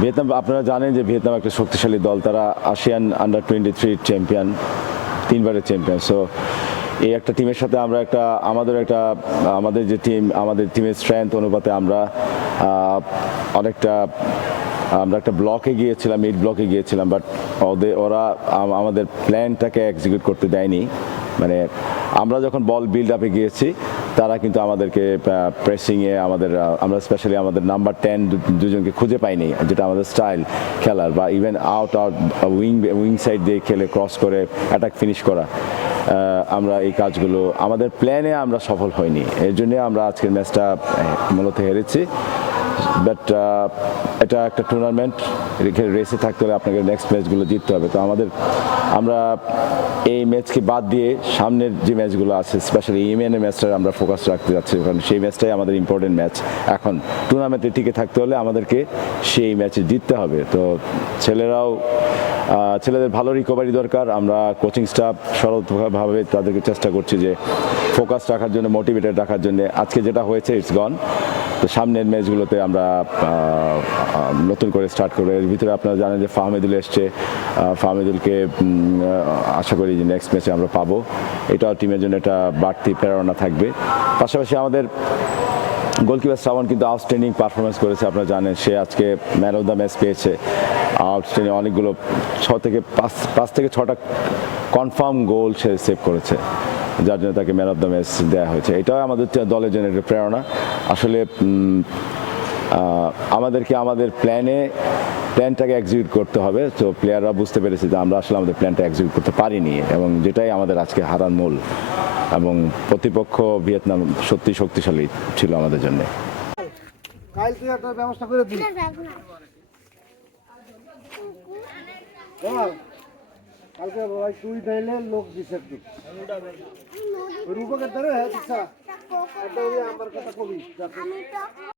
Vietnam, আপনারা জানেন যে ভিয়েতনাম একটা শক্তিশালী দল, তারা আসিয়ান আন্ডার 23 চ্যাম্পিয়ন, 3বারের চ্যাম্পিয়ন। সো এই একটা টিমের সাথে আমরা আমাদের যে টিম, আমাদের টিমের স্ট্রেংথ অনুপাতে আমরা একটা ব্লকে গিয়েছিলাম, মিড ব্লকে গিয়েছিলাম, বাট ওরা আমাদের প্ল্যানটাকে এক্সিকিউট করতে দেয়নি। মানে আমরা যখন বল বিল্ড আপে গিয়েছি, তারা কিন্তু আমাদেরকে প্রেসিংয়ে আমরা স্পেশালি আমাদের নাম্বার 10 দুজনকে খুঁজে পাইনি, যেটা আমাদের স্টাইল খেলার, বা ইভেন আউট উইং সাইড দিয়ে খেলে ক্রস করে অ্যাটাক ফিনিশ করা। আমরা এই কাজগুলো আমাদের প্ল্যানে আমরা সফল হইনি, এর জন্য আমরা আজকের ম্যাচটা মূলত হেরেছি। বাট এটা একটা টুর্নামেন্ট, রেসে থাকতে হলে আপনাকে নেক্সট ম্যাচগুলো জিততে হবে। তো আমরা এই ম্যাচকে বাদ দিয়ে সামনের যে ম্যাচগুলো আছে, স্পেশালি ইউএনের ম্যাচটা আমরা ফোকাস রাখতে যাচ্ছি, কারণ সেই ম্যাচটাই আমাদের ইম্পর্টেন্ট ম্যাচ। এখন টুর্নামেন্টে টিকে থাকতে হলে আমাদেরকে সেই ম্যাচে জিততে হবে। তো ছেলেদের ভালো রিকভারি দরকার। আমরা কোচিং স্টাফ সরলভাবে তাদেরকে চেষ্টা করছি যে ফোকাস রাখার জন্য, মোটিভেটেড রাখার জন্য। আজকে যেটা হয়েছে, ইটস গন। তো সামনের ম্যাচগুলোতে আমরা নতুন করে স্টার্ট করবো। এর ভিতরে আপনারা জানেন যে ফাহমিদুল এসছে, ফাহমিদুলকে আশা করি যে নেক্সট ম্যাচে আমরা পাবো। এটাও টিমের জন্য একটা বাড়তি প্রেরণা থাকবে। পাশাপাশি আমাদের গোলকিপার শ্রাবণ কিন্তু আউটস্ট্যান্ডিং পারফরমেন্স করেছে, আপনারা জানেন। সে আজকে ম্যান অফ দ্য ম্যাচ পেয়েছে। আউটস্ট্যান্ডিং অনেকগুলো 5 থেকে 6টা কনফার্ম গোল সে সেভ করেছে, যার জন্য তাকে ম্যান অফ দ্য ম্যাচ দেওয়া হয়েছে। এটাও আমাদের দলের জন্য একটা প্রেরণা। আসলে আমাদেরকে আমাদের প্ল্যানটাকে এক্সিকিউট করতে হবে। তো প্লেয়াররা বুঝতে পেরেছে যে আমরা আসলে আমাদের প্ল্যানটা এক্সিকিউট করতে পারিনি, এবং যেটাই আমাদের আজকে হারার মূল। এবং প্রতিপক্ষ ভিয়েতনাম সত্যি শক্তিশালী ছিল আমাদের জন্য। কালকে একটা ব্যবস্থা করে দিই। কালকে ভাই তুই দিলে লোক দিছে একটু রূপকের ধরে হ্যাঁ দিছা একটা আমার কথা কবি